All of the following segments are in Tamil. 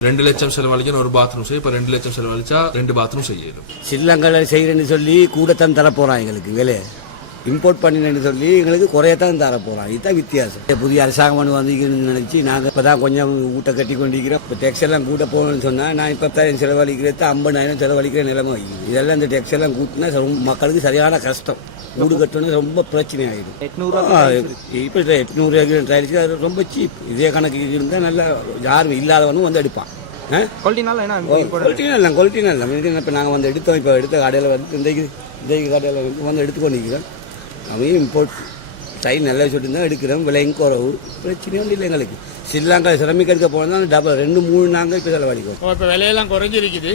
ரெண்டு லட்சம் செலவழிக்கணும் ஒரு பாத்ரூம் செய்யும் இப்ப ரெண்டு லட்சம் செலவழிச்சா ரெண்டு பாத்ரூம் செய்யணும் சில்லங்களை செய்கிறேன்னு சொல்லி கூடத்தான் தர போறான் எங்களுக்கு விலை இம்போர்ட் பண்ணினேன்னு சொல்லி எங்களுக்கு குறையத்தான் தர போகிறான் இதுதான் வித்தியாசம். புதிய அரசாங்கம் ஒன்று வந்திருக்குன்னு நினச்சி நாங்கள் இப்போ தான் கொஞ்சம் ஊட்ட கட்டி கொண்டிருக்கிறோம். இப்போ டெக்ஸ் எல்லாம் கூட்ட போகணும்னு சொன்னால் நான் இப்பத்தாயிரம் செலவழிக்கிறது ஐம்பதாயிரம் செலவழிக்கிற நிலைமை இதெல்லாம் இந்த டெக்ஸ் எல்லாம் கூட்டினா ரொம்ப- மக்களுக்கு சரியான கஷ்டம். வீடு கட்டணும் ரொம்ப பிரச்சனை ஆகிடும் இப்போ எட்நூறு டைல்ஸு அது ரொம்ப சீப் இதே கணக்கு இருந்தால் நல்லா யாரும் இல்லாதவனும் வந்து எடுப்பான். ஆ? குவாலிட்டினால என்ன இப்போ நாங்கள் வந்து எடுத்தோம். இப்போ எடுத்த கடையில் வந்து இன்றைக்கு கடையில் வந்து வந்து எடுத்துக்கொண்டு நிற்கிறோம் அவங்க இம்போர்ட் டைம் நல்லா சொல்லிட்டு தான் எடுக்கிறோம். விலையும் குறவு. பிரச்சனையும் ஒன்றும் இல்லை எங்களுக்கு. ஸ்ரீலங்கா சிரமிக்க எடுக்க போனால் டபுள் ரெண்டு மூணு நாங்கள் இப்போ செலவழிக்கும் இப்போ விலையெல்லாம் குறைஞ்சிருக்குது.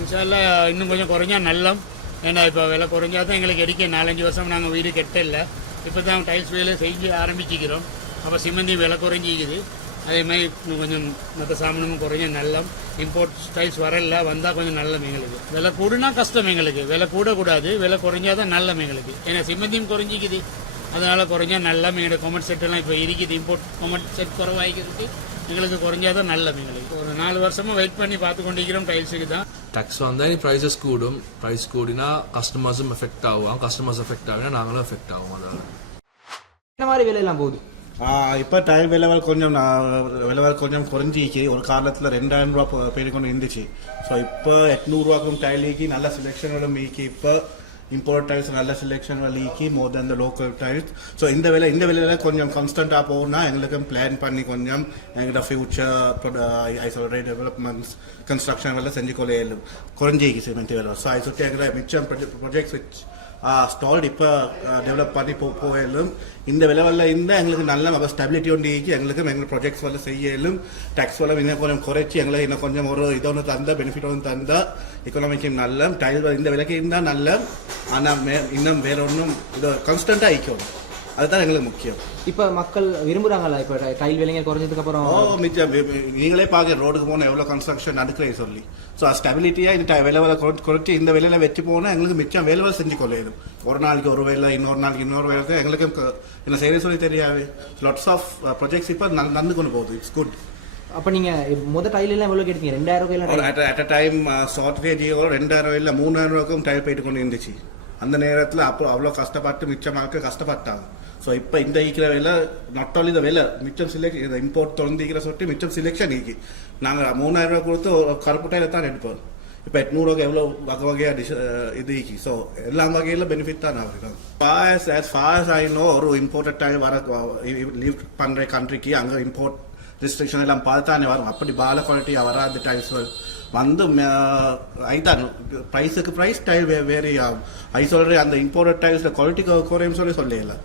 இன்ஷால்லாம் இன்னும் கொஞ்சம் குறைஞ்சா நல்லம். ஏன்னா இப்போ விலை குறைஞ்சா தான் எங்களுக்கு எடுக்க நாலஞ்சு வருஷம் நாங்கள் வீடு கெட்ட இல்லை இப்போ தான் டைல்ஸ் வேலை செஞ்சு ஆரம்பிச்சிக்கிறோம். அப்போ சிமெண்டி விலை குறைஞ்சிக்குது. அதே மாதிரி இன்னும் கொஞ்சம் மற்ற சாமானமும் குறைஞ்ச நல்லம். இம்போர்ட் டைல்ஸ் வரல வந்தால் கொஞ்சம் நல்லம் எங்களுக்கு விலை கூடுனா கஷ்டம் எங்களுக்கு விலை கூடக்கூடாது விலை குறைஞ்சா தான் நல்லம் எங்களுக்கு ஏன்னா சிமெந்தியும் குறைஞ்சிக்குது. அதனால குறைஞ்சா நல்லா எங்களோட கொமெண்ட் செட் எல்லாம் இப்போ இருக்குது. இம்போர்ட் கொமெண்ட் செட் குறைவாகிக்கிறதுக்கு எங்களுக்கு குறைஞ்சாதான் நல்லது எங்களுக்கு ஒரு நாலு வருஷமா வெயிட் பண்ணி பார்த்து கொண்டிருக்கிறோம் டைல்ஸுக்கு தான். டாக்ஸ் வந்தா ப்ரைஸஸ் கூடும். ப்ரைஸ் கூடினா கஸ்டமர்ஸும் எஃபெக்ட் ஆகும். கஸ்டமர்ஸ் எஃபெக்ட் ஆகினா நாங்களும் எஃபெக்ட் ஆகும். அதால என்ன மாதிரி விலையெல்லாம் போகுது. இப்போ டைம் விலைவால் கொஞ்சம் விலைவால் கொஞ்சம் குறைஞ்சிச்சு ஒரு காலத்தில் ரெண்டாயிரம் ரூபா பேர் கொண்டு இருந்துச்சு ஸோ இப்போ எட்நூறுவாக்கும் டைலிக்கு நல்ல செலெக்ஷனோட மீக்கி இப்போ இம்போர்ட் டைல்ஸ் நல்ல selection leaky more than the local tiles so இந்த விலை இந்த விலையில கொஞ்சம் கான்ஸ்டண்ட்டாக போகணும்னா எங்களுக்கு பிளான் பண்ணி கொஞ்சம் எங்களோட ஃபியூச்சர் ஐ சொல்கிறேன் டெவலப்மெண்ட்ஸ் கன்ஸ்ட்ரக்ஷன் எல்லாம் செஞ்சு கொள்ளையிலும் குறைஞ்சிக்கு சிமெண்ட் வேலை ஸோ ஐ சுற்றி எங்களை மிச்சம் ப்ரொஜெக்ட்ஸ் வச்சு ஸ்டால் இப்போ டெவலப் பண்ணி போ போயிலும் இந்த விலைவல்ல இருந்தால் எங்களுக்கு நல்ல ஸ்டெபிலிட்டி ஒன்று எங்களுக்கு எங்கள் ப்ரொஜெக்ட்ஸ் வல்ல செய்யலும். டேக்ஸ் வல்ல இன்னும் கொஞ்சம் குறைச்சி எங்களுக்கு இன்னும் கொஞ்சம் ஒரு இதை ஒன்று தந்தால் பெனிஃபிட் ஒன்று தந்தால் எக்கனாமிக்கு நல்ல. டைல் இந்த விலைக்கு இருந்தால் நல்ல. ஆனால் மே இன்னும் வேற ஒன்றும் இது கான்ஸ்டண்ட்டாக ஆயிக்கும் அதுதான் எங்களுக்கு முக்கியம். இப்ப மக்கள் விரும்புறாங்களா இப்ப டைல் விலைங்க குறைஞ்சதுக்கு அப்புறம்? ஓ மிச்சம். நீங்களே பார்க்க ரோடுக்கு போனால் எவ்வளோ கன்ஸ்ட்ரக்ஷன் நடக்கிறேன் சொல்லி. ஸோ ஸ்டெபிலிட்டியாக இந்த விலை விலை குறைச்சி இந்த விலையில வச்சு போனால் எங்களுக்கு மிச்சம் வேலை வேலை செஞ்சு கொள்ளையிடும். ஒரு நாளைக்கு ஒரு வேலை இன்னொரு நாளைக்கு இன்னொரு வேலை. எங்களுக்கு என்ன செய்ய சொல்லி தெரியாது. லாட்ஸ் ஆஃப் ப்ரொஜெக்ட்ஸ் இப்போ நடந்து கொண்டு போகுது. இட்ஸ் குட் அப்ப நீங்க முத டைல் எல்லாம் எவ்வளவு கேட்டீங்க ரெண்டாயிரம் ரூபாய் ஒரு எல்லாம் அட் அட் அ டைம் ஷார்ட்டேஜோ ரெண்டாயிரம் இல்லை மூணாயிரம் ரூபாய்க்கும் டைப் போயிட்டு கொண்டு இருந்துச்சு. அந்த நேரத்தில் அப்போ அவ்வளோ கஷ்டப்பட்டு மிச்சமாக்க கஷ்டப்பட்டாங்க. ஸோ இப்போ இந்த ஈக்கிற வேலை நாட் only இந்த வேலை மிச்சம் சிலெக்ஷன் இந்த இம்போர்ட் தொலைந்திக்கிற சொல்லிட்டு மிச்சம் செலெக்ஷன் ஈக்கி நாங்கள் மூணாயிரம் ரூபாய் கொடுத்து ஒரு கருப்பு டைல தான் எடுப்போம் இப்போ எட்நூறுவாக்கு எவ்வளோ வகை வகையாக டிஷ் இது ஈக்கி ஸோ எல்லா வகையிலும் பெனிஃபிட் தான் ஆகுது ஃபாஸ் ஆஸ் ஃபாஸ் as ஒரு இம்போர்ட்டட் டைம் வர லீவ் பண்ணுற கண்ட்ரிக்கு அங்கே இம்போர்ட் ரிஸ்ட்ரிக்ஷன் எல்லாம் பார்த்தானே வரும். அப்படி பால குவாலிட்டியாக வராது டைல்ஸ் வந்து ஐதான் ப்ரைஸுக்கு ப்ரைஸ் டைல் வே வேரி ஆகும். ஐ சொல்கிறேன் அந்த இம்போர்ட்டட் டைல்ஸில் குவாலிட்டி குறையும் சொல்லி சொல்லல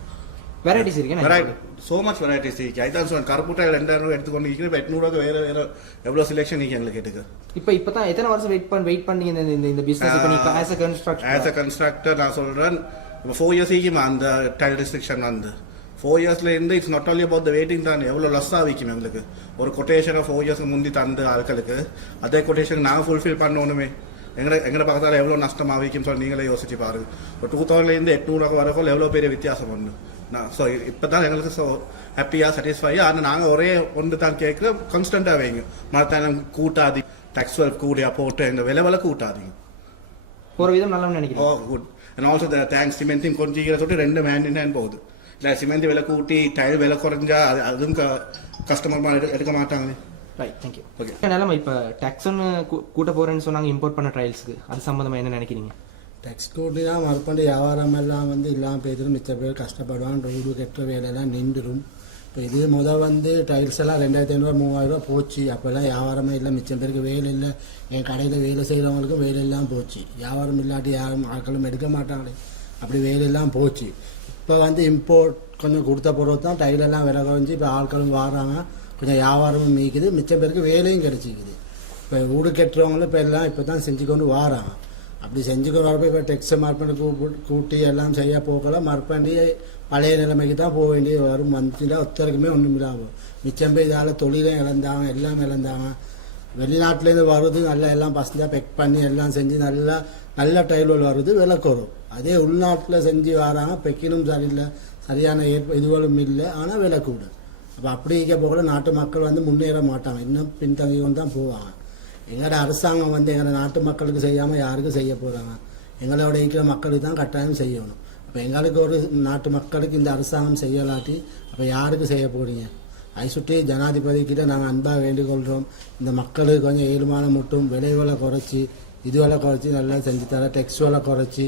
வெரைட்டிஸ் இருக்கு வெரைட்டி சோ மச் வெரைட்டிஸ் இருக்கு ஐதான் சொன்ன கருப்பு டைல் ரெண்டாயிரம் ரூபாய் எடுத்துக்கொண்டு இருக்கிற இப்போ எட்நூறுவாக்கு வேற வேற எவ்வளோ செலெக்ஷன் இருக்கு எங்களுக்கு கேட்டுக்கு இப்ப இப்பதான் எத்தனை வருஷம் வெயிட் பண்ணி வெயிட் பண்ணீங்க இந்த இந்த இந்த பிசினஸ் இப்ப நீங்க as a construction as a constructor நான் சொல்கிறேன் இப்போ ஃபோர் இயர்ஸ் ஈக்குமா அந்த டைல் ரெஸ்ட்ரிக்ஷன் வந்து ஃபோர் இயர்ஸ்ல இருந்து it's not only about the waiting தான் எவ்வளோ லஸ் ஆகிக்கும் எங்களுக்கு ஒரு கொட்டேஷனை ஃபோர் இயர்ஸ்க்கு முந்தி தந்து ஆட்களுக்கு அதே கொட்டேஷன் நாங்கள் ஃபுல்ஃபில் பண்ணணுமே எங்கட எங்கட பக்கத்தால் எவ்வளோ நஷ்டம் ஆகிக்கும் சொல்லி நீங்களே யோசிச்சு பாருங்க இப்போ டூ தௌசண்ட்லேருந்து எட்நூறுவா வரக்குள்ள எவ்வளோ பெரிய வித்தியாசம் ஒன்று நான் ஸோ இப்போ தான் எங்களுக்கு ஸோ ஹாப்பியாக சாட்டிஸ்ஃபை ஆனால் நாங்கள் ஒரே ஒன்று தான் கேட்குறோம். கான்ஸ்டண்ட்டாக வைங்க. மரத்தானம் கூட்டாதி டேக்ஸ் கூடியா போட்டு எங்கள் விலை விலை கூட்டாதீங்க. ஒரு விதம் நல்லா நினைக்கிறேன். ஓ good and also the thanks சிமெண்ட்டையும் கொஞ்சிக்கிற தொட்டு ரெண்டு ஹேண்ட் இன் ஹேண்ட் போகுது. இல்லை சிமெண்ட் விலை கூட்டி டைல் விலை குறைஞ்சா அது அதுவும் கஸ்டமர் எடுக்க மாட்டாங்களே. Right thank you Okay. நிலைமை? இப்ப டேக்ஸ்னு கூட்ட போறேன்னு சொன்னாங்க இம்போர்ட் பண்ண ட்ரையல்ஸ்க்கு அது சம்பந்தமா என்ன நினைக்கிறீங்க? டெக்ஸ் கூட்டினா மறுபடி வியாபாரம் எல்லாம் வந்து இல்லாமல் போயிடும் மிச்ச பேர் கஷ்டப்படுவான் ரோடு கட்டுற வேலையெல்லாம் நின்றுடும் இப்போ இது முதல் வந்து டைல்ஸ் எல்லாம் ரெண்டாயிரத்தி ஐநூறுவா மூவாயிரம் ரூபா போச்சு அப்போல்லாம் வியாபாரமே இல்லை மிச்சம் பேருக்கு வேலை இல்லை என் கடையில் வேலை செய்கிறவங்களுக்கும் வேலை எல்லாம் போச்சு வியாபாரம் இல்லாட்டி யாரும் ஆட்களும் எடுக்க மாட்டாங்களே அப்படி வேலையெல்லாம் போச்சு இப்போ வந்து இம்போர்ட் கொஞ்சம் கொடுத்த பிறகு தான் டைலெல்லாம் விலை குறைஞ்சி இப்போ ஆட்களும் வாடுறாங்க கொஞ்சம் வியாபாரமும் மீக்குது மிச்சம் பேருக்கு வேலையும் கிடச்சிக்குது இப்போ வீடு கட்டுறவங்களும் இப்போ எல்லாம் இப்போ தான் செஞ்சு கொண்டு வாராங்க அப்படி செஞ்சுக்கிற வரப்போ இப்போ டெக்ஸை மறுபடி கூப்பிட்டு கூட்டி எல்லாம் செய்ய போகல மறுபடி பழைய நிலைமைக்கு தான் போக வேண்டியது வரும். மந்தியில் ஒருத்தருக்குமே ஒன்றும் இல்லாமல் மிச்சம் பேர் இதால் தொழிலும் இழந்தாங்க எல்லாம் இழந்தாங்க வெளிநாட்டிலேருந்து வருது நல்லா எல்லாம் பசங்க பெக் பண்ணி எல்லாம் செஞ்சு நல்லா நல்ல டைல்கள் வருது விலை குறைவு அதே உள்நாட்டில் செஞ்சு வராங்க பெக்கினும் சரியில்லை சரியான ஏற்ப இதுகளும் இல்லை. ஆனால் விலை கூட அப்போ அப்படி இருக்க போகல நாட்டு மக்கள் வந்து முன்னேற மாட்டாங்க. இன்னும் பின்தங்கி கொண்டு தான் போவாங்க. எங்களோட அரசாங்கம் வந்து எங்களோட நாட்டு மக்களுக்கு செய்யாமல் யாருக்கும் செய்ய போகிறாங்க எங்களோட இருக்கிற மக்களுக்கு தான் கட்டாயம் செய்யணும். அப்போ எங்களுக்கு ஒரு நாட்டு மக்களுக்கு இந்த அரசாங்கம் செய்யலாட்டி அப்போ யாருக்கு செய்ய போறீங்க? அதை சுற்றி ஜனாதிபதிக்கிட்ட நாங்கள் அன்பாக வேண்டிக்கொள்கிறோம் இந்த மக்களுக்கு கொஞ்சம் ஏழுமான மட்டும் விளைவுகளை குறைச்சி இதுவரை குறைச்சி நல்லா செஞ்சு தர டெக்ஸ் விலை குறைச்சி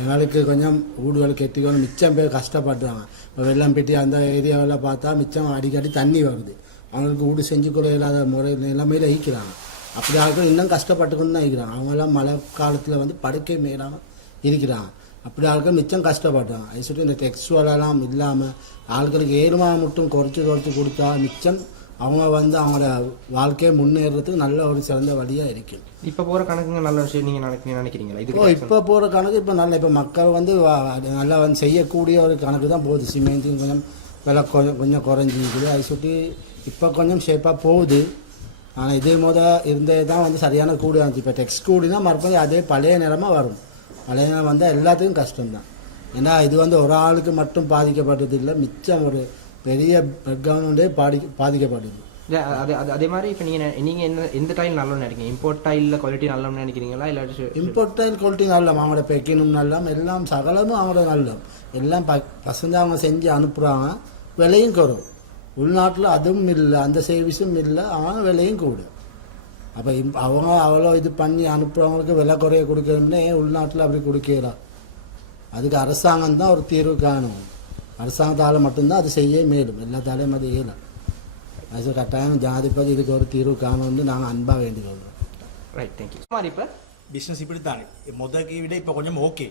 எங்களுக்கு கொஞ்சம் வீடுகளை கெட்டிக்கணும். மிச்சம் பேர் கஷ்டப்படுறாங்க. இப்போ வெள்ளம் பெட்டி அந்த ஏரியாவில் பார்த்தா மிச்சம் அடிக்கடி தண்ணி வருது. அவங்களுக்கு வீடு செஞ்சு கொள்ள இல்லாத முறை நிலைமையில் ஈக்கிறாங்க அப்படி ஆட்கள் இன்னும் கஷ்டப்பட்டுக்கொண்டு தான் இருக்கிறாங்க அவங்கெல்லாம் மழை காலத்தில் வந்து படுக்கை மேலாமல் இருக்கிறாங்க அப்படி ஆட்கள் மிச்சம் கஷ்டப்படுறாங்க அதை சுற்றி இந்த டெக்ஸ்டுவலெல்லாம் இல்லாமல் ஆட்களுக்கு ஏழுமா மட்டும் குறைச்சி குறைச்சி கொடுத்தா மிச்சம் அவங்க வந்து அவங்களோட வாழ்க்கையை முன்னேறதுக்கு நல்ல ஒரு சிறந்த வழியாக இருக்கும். இப்ப போற கணக்குங்க நல்ல விஷயம் நீங்க நினைக்க நினைக்கிறீங்களா? இது இப்போ போகிற கணக்கு இப்போ நல்ல இப்போ மக்கள் வந்து நல்லா வந்து செய்யக்கூடிய ஒரு கணக்கு தான் போகுது. சிமெண்ட் கொஞ்சம் விலை கொஞ்சம் கொஞ்சம் குறைஞ்சிக்குது அதை சுற்றி இப்போ கொஞ்சம் ஷேப்பாக போகுது. ஆனால் இதே முத இருந்தே தான் வந்து சரியான கூடி இருந்துச்சு இப்போ டெக்ஸ்ட் கூடினா மறுபடியும் அதே பழைய நிலமாக வரும். பழைய நிலம் வந்தால் எல்லாத்துக்கும் கஷ்டம்தான். ஏன்னா இது வந்து ஒரு ஆளுக்கு மட்டும் பாதிக்கப்பட்டது இல்லை மிச்சம் ஒரு பெரிய பேக்ரவுண்டே பாதி பாதிக்கப்படுது இல்ல, அது அது அதே மாதிரி இப்ப நீங்க நெ- நீங்க என்ன எந்த டைல் நல்ல நினைக்கிறீங்க? இம்போர்ட் டைல்ல குவாலிட்டி நல்ல நினைக்கிறீங்களா? இல்லாட்டி இம்போர்ட் டைல் குவாலிட்டி நல்ல அவங்களோட பேக்கிங்கும் நல்ல எல்லாம் சகலமும் அவங்களோட நல்ல எல்லாம் ப பசங்க அவங்க செஞ்சு அனுப்புகிறாங்க விலையும் குறைவு உள்நாட்டில் அதுவும் இல்லை அந்த சர்வீஸும் இல்லை ஆனால் விலையும் கூட. அப்போ அவங்க அவ்வளோ இது பண்ணி அனுப்புகிறவங்களுக்கு விலை குறைய கொடுக்கணும்னே உள்நாட்டில் அப்படி கொடுக்கலாம் அதுக்கு அரசாங்கம் தான் ஒரு தீர்வு காணும். அரசாங்கத்தால் மட்டும்தான் அது செய்ய மேலும். எல்லாத்தாலையும் அது இயலும் அது கட்டாயம். ஜனாதிபதி இதுக்கு ஒரு தீர்வு காணும்னு நாங்கள் அன்பாக வேண்டிக்கொள்கிறோம் ரைட் தேங்க்யூ மாதிரி இப்ப? பிஸ்னஸ் இப்படி தான் முதக்கு விட இப்போ கொஞ்சம் ஓகே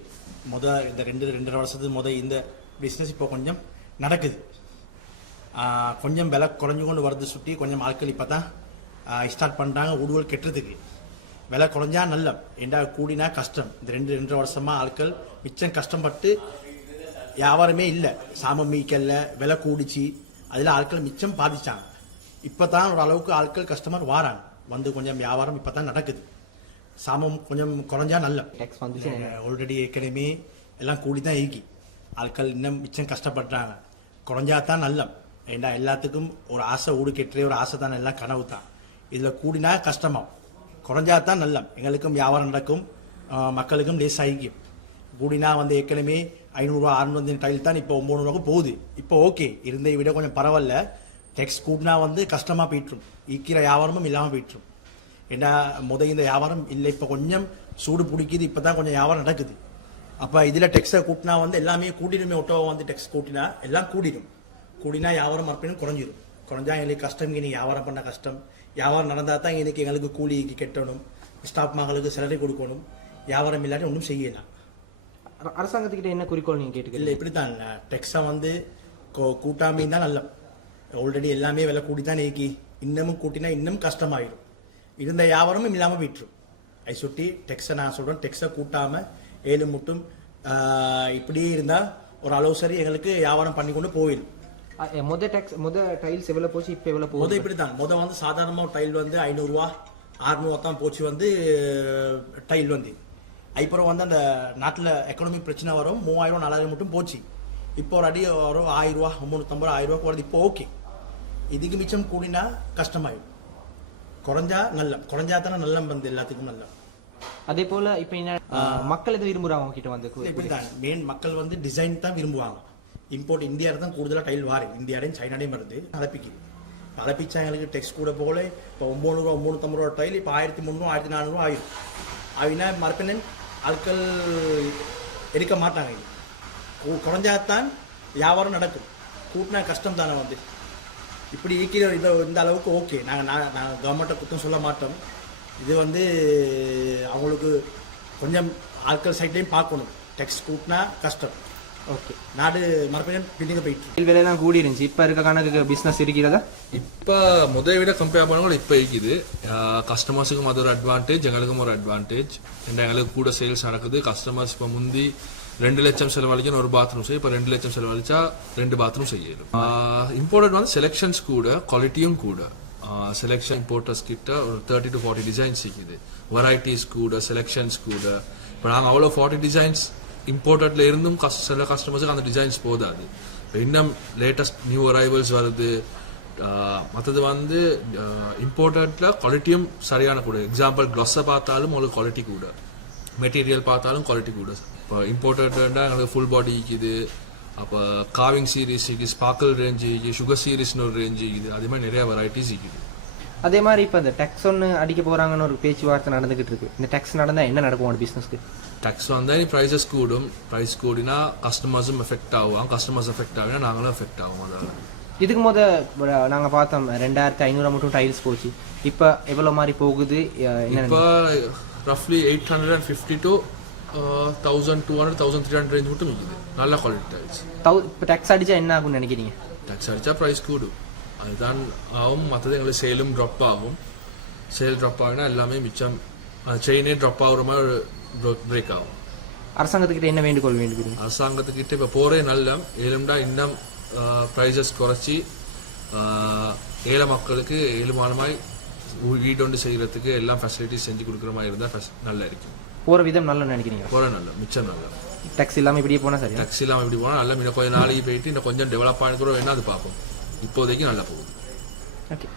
முத இந்த ரெண்டு ரெண்டரை வருஷத்துக்கு முத இந்த பிஸ்னஸ் இப்போ கொஞ்சம் நடக்குது. கொஞ்சம் விலை குறைஞ்சு கொண்டு வருது சுற்றி கொஞ்சம் ஆட்கள் இப்போ தான் ஸ்டார்ட் பண்ணுறாங்க உடுவல் கெட்டுறதுக்கு. விலை குறைஞ்சா நல்ல. ஏண்டா கூடினா கஷ்டம். இந்த ரெண்டு ரெண்டரை வருஷமா ஆட்கள் மிச்சம் கஷ்டப்பட்டு வியாபாரமே இல்லை. சாமம் மீக்கல்ல விலை கூடிச்சு. அதில் ஆட்கள் மிச்சம் பாதிச்சாங்க. இப்போ தான் ஒரு அளவுக்கு ஆட்கள் கஸ்டமர் வாராங்க. வந்து கொஞ்சம் வியாபாரம் இப்போ தான் நடக்குது. சாமம் கொஞ்சம் குறைஞ்சா நல்ல. ஆல்ரெடி ஏற்கனவே எல்லாம் கூடி தான் இருக்கி. ஆட்கள் இன்னும் மிச்சம் கஷ்டப்படுறாங்க. குறைஞ்சா தான் நல்ல. ஏண்டா எல்லாத்துக்கும் ஒரு ஆசை ஊடு கெட்டுற ஒரு ஆசை தான் எல்லாம் கனவு தான். இதில் கூடினா கஷ்டமாகும் குறைஞ்சா தான் நல்ல எங்களுக்கும் வியாபாரம் நடக்கும். மக்களுக்கும் லேஸ் கூடினா வந்து ஏற்கனவே ஐநூறுரூவா அறுநூறு டைல் தான் இப்போ ஒம்பது ரூபாய்க்கு போகுது. இப்போ ஓகே. இருந்ததை விட கொஞ்சம் பரவாயில்ல. டெக்ஸ் கூட்டினா வந்து கஷ்டமாக போயிட்டுரும். ஈக்கிற வியாபாரமும் இல்லாமல் போயிட்டுரும். ஏன்னா முத இந்த வியாபாரம் இல்லை. இப்போ கொஞ்சம் சூடு பிடிக்குது. இப்போ தான் கொஞ்சம் வியாபாரம் நடக்குது. அப்போ இதில் டெக்ஸை கூட்டினா வந்து எல்லாமே கூட்டிடுமே. ஒட்டோவை வந்து டெக்ஸ் கூட்டினா எல்லாம் கூடிடும். கூடினா வியாபாரம் மறுபடியும் குறைஞ்சிரும். குறைஞ்சா எங்களுக்கு கஷ்டம் இனி வியாபாரம் பண்ண கஷ்டம். வியாபாரம் நடந்தால் தான் இன்னைக்கு எங்களுக்கு கூலிக்கு கெட்டணும். ஸ்டாஃப் மகளுக்கு சேலரி கொடுக்கணும். வியாபாரம் இல்லாட்டி ஒன்றும் செய்யலாம் அர- அரசாங்கத்துக்கிட்ட என்ன குறிக்கோள் நீங்க இல்லை கேட்டுக்கிறீங்க இப்படி தான் டெக்ஸை வந்து கூட்டாமே தான் நல்ல ஆல்ரெடி எல்லாமே விலை கூட்டி தான் நீக்கி இன்னமும் கூட்டினா இன்னும் கஷ்டமாயிடும் இருந்த வியாபாரமும் இல்லாமல் போயிட்டுரும். அதை சுட்டி டெக்ஸை நான் சொல்கிறேன் டெக்ஸை கூட்டாமல் ஏழு முட்டும் இப்படியே இருந்தால் ஒரு அளவு சரி எங்களுக்கு வியாபாரம் பண்ணி கொண்டு போயிடும். முத டேக்ஸ் முத டைல்ஸ் எவ்வளவு போச்சு இப்ப எவ்வளவு முத போகுது? இப்படி தான் முத வந்து சாதாரணமாக டைல் வந்து ஐநூறுரூவா அறுநூறுவா தான் போச்சு வந்து டைல் வந்து. அப்புறம் வந்து அந்த நாட்டில் எக்கனாமிக் பிரச்சனை வரும் மூவாயிரம் நாலாயிரம் மட்டும் போச்சு. இப்போ ஒரு அடி வரும் ஆயிரம் ரூபா முந்நூற்றம்பது ஆயிரம் ரூபா போகிறது இப்போ ஓகே இதுக்கு மிச்சம் கூடினா கஷ்டமாயிடும். குறைஞ்சா நல்ல குறைஞ்சா தானே நல்ல வந்து எல்லாத்துக்கும் நல்ல அதே போல இப்ப என்ன மக்கள் எது விரும்புறாங்க உங்ககிட்ட வந்து? இப்படி தான் மெயின் மக்கள் வந்து டிசைன் தான் விரும்புவாங்க. இம்போர்ட் இந்தியாவில் தான் கூடுதலாக டைல் வாரு. இந்தியாடையும் சைனாடையும் வருது. அழப்பிக்குது அழப்பிச்சா எங்களுக்கு டெக்ஸ்ட் கூட போகல. இப்போ ஒம்பது ரூபா முந்நூற்றம்பது ரூபா டைல் இப்போ ஆயிரத்தி முந்நூறு ஆயிரத்தி நானூறு ஆயிரும். அப்படின்னா மறுப்பினன் ஆட்கள் எடுக்க மாட்டாங்க. இது குறைஞ்சாதான் வியாபாரம் நடக்கும். கூட்டினா கஷ்டம் தானே வந்து. இப்படி இருக்கிற இதை இந்த அளவுக்கு ஓகே நாங்கள் நான் நாங்கள் கவர்மெண்ட்டை குத்தம் சொல்ல மாட்டோம். இது வந்து அவங்களுக்கு கொஞ்சம் ஆட்கள் சைட்லேயும் பார்க்கணும். டெக்ஸ்ட் கூட்டினா கஷ்டம். ஓகே. நாடு மறுபடியும் பில்டிங்க போயிட்டு. டைல் விலையெல்லாம் கூடி இருந்துச்சு இப்ப இருக்க கணக்கு பிசினஸ் இருக்கிறதா? இப்போ முதை விட கம்பேர் பண்ணவங்க இப்போ இருக்குது. கஸ்டமர்ஸுக்கும் அது ஒரு அட்வான்டேஜ் எங்களுக்கும் ஒரு அட்வான்டேஜ் இந்த எங்களுக்கு கூட சேல்ஸ் நடக்குது. கஸ்டமர்ஸ் இப்போ முந்தி ரெண்டு லட்சம் செலவழிக்கணும் ஒரு பாத்ரூம் செய்ய இப்போ ரெண்டு லட்சம் செலவழிச்சா ரெண்டு பாத்ரூம் செய்யணும். இம்போர்ட்டட் வந்து செலெக்ஷன்ஸ் கூட குவாலிட்டியும் கூட. செலெக்ஷன் இம்போர்ட்டர்ஸ் கிட்ட ஒரு தேர்ட்டி டு ஃபார்ட்டி டிசைன்ஸ் இருக்குது. வெரைட்டிஸ் கூட செலெக்ஷன்ஸ் கூட. இப்போ நாங்கள் அவ்வளோ ஃபார்ட்டி டிசைன்ஸ் இம்போர்ட்டட்ல இருந்தும் சில கஸ்டமர்ஸுக்கு அந்த டிசைன்ஸ் போதாது. இன்னும் லேட்டஸ்ட் நியூ அரைவல்ஸ் வருது. மற்றது வந்து இம்போர்ட்டட்ல குவாலிட்டியும் சரியான கூட. எக்ஸாம்பிள் க்ளஸ்ஸை பார்த்தாலும் உங்களுக்கு குவாலிட்டி கூட. மெட்டீரியல் பார்த்தாலும் குவாலிட்டி கூட. இப்போ இம்போர்ட்டட்னா எங்களுக்கு ஃபுல் பாடி இருக்குது. அப்போ காவிங் சீரீஸ் இருக்குது ஸ்பார்க்கிள் ரேஞ்ச் இருக்குது சுகர் சீரீஸ்னு ஒரு ரேஞ்ச் இருக்குது. அதே மாதிரி நிறைய வெரைட்டிஸ் இருக்குது. அதே மாதிரி இப்போ இந்த டேக்ஸ் ஒன்று அடிக்க போகிறாங்கன்னு ஒரு பேச்சுவார்த்தை நடந்துகிட்டு இருக்கு. இந்த டேக்ஸ் நடந்தால் என்ன நடக்கும் உங்களோட பிஸ்னஸ்க்கு டேக்ஸ் வந்தால் ப்ரைஸஸ் கூடும். ப்ரைஸ் கூடினா கஸ்டமர்ஸும் எஃபெக்ட் ஆகும் கஸ்டமர்ஸ் எஃபெக்ட் ஆகினா நாங்களும் எஃபெக்ட் ஆகும் அதால் இதுக்கு முத நாங்கள் பார்த்தோம் ரெண்டாயிரத்தி ஐநூறு மட்டும் டைல்ஸ் போச்சு. இப்போ எவ்வளோ மாதிரி போகுது? இப்போ ரஃப்லி eight hundred and fifty to thousand two hundred thousand three hundred range மட்டும் இருக்குது நல்ல குவாலிட்டி டைல்ஸ் தௌ இப்போ டேக்ஸ் அடிச்சா என்ன ஆகும்னு நினைக்கிறீங்க? டேக்ஸ் அடித்தா ப்ரைஸ் கூடும். அதுதான் ஆகும். மற்றது எங்களுக்கு சேலும் ட்ராப் ஆகும். சேல் ட்ராப் ஆகினா எல்லாமே மிச்சம் செயினே ட்ராப் ஆகுற மாதிரி பிரேக் ஆகும். அரசாங்கத்துக்கிட்ட என்ன வேண்டுகோள் வேண்டுகிறீங்க? அரசாங்கத்துக்கிட்ட இப்போ போகிறே நல்ல ஏழும்டா இன்னும் ப்ரைஸஸ் குறைச்சி ஏழை மக்களுக்கு ஏழுமானமாய் வீடு ஒன்று செய்கிறதுக்கு எல்லாம் ஃபெசிலிட்டிஸ் செஞ்சு கொடுக்குற மாதிரி இருந்தால் நல்லா இருக்கும். போகிற விதம் நல்லா நினைக்கிறீங்க போகிற நல்ல மிச்சம் நல்ல. டேக்ஸ் இல்லாமல் இப்படியே போனால் சரியா? டாக்ஸி இல்லாமல் இப்படி போனால் நல்லா இன்னும் கொஞ்சம் நாளைக்கு போயிட்டு இன்னும் கொஞ்சம் டெவலப் ஆனதுக்கு வேணா அது பார்ப்போம். இப்போதைக்கு நல்லா போகுது ஓகே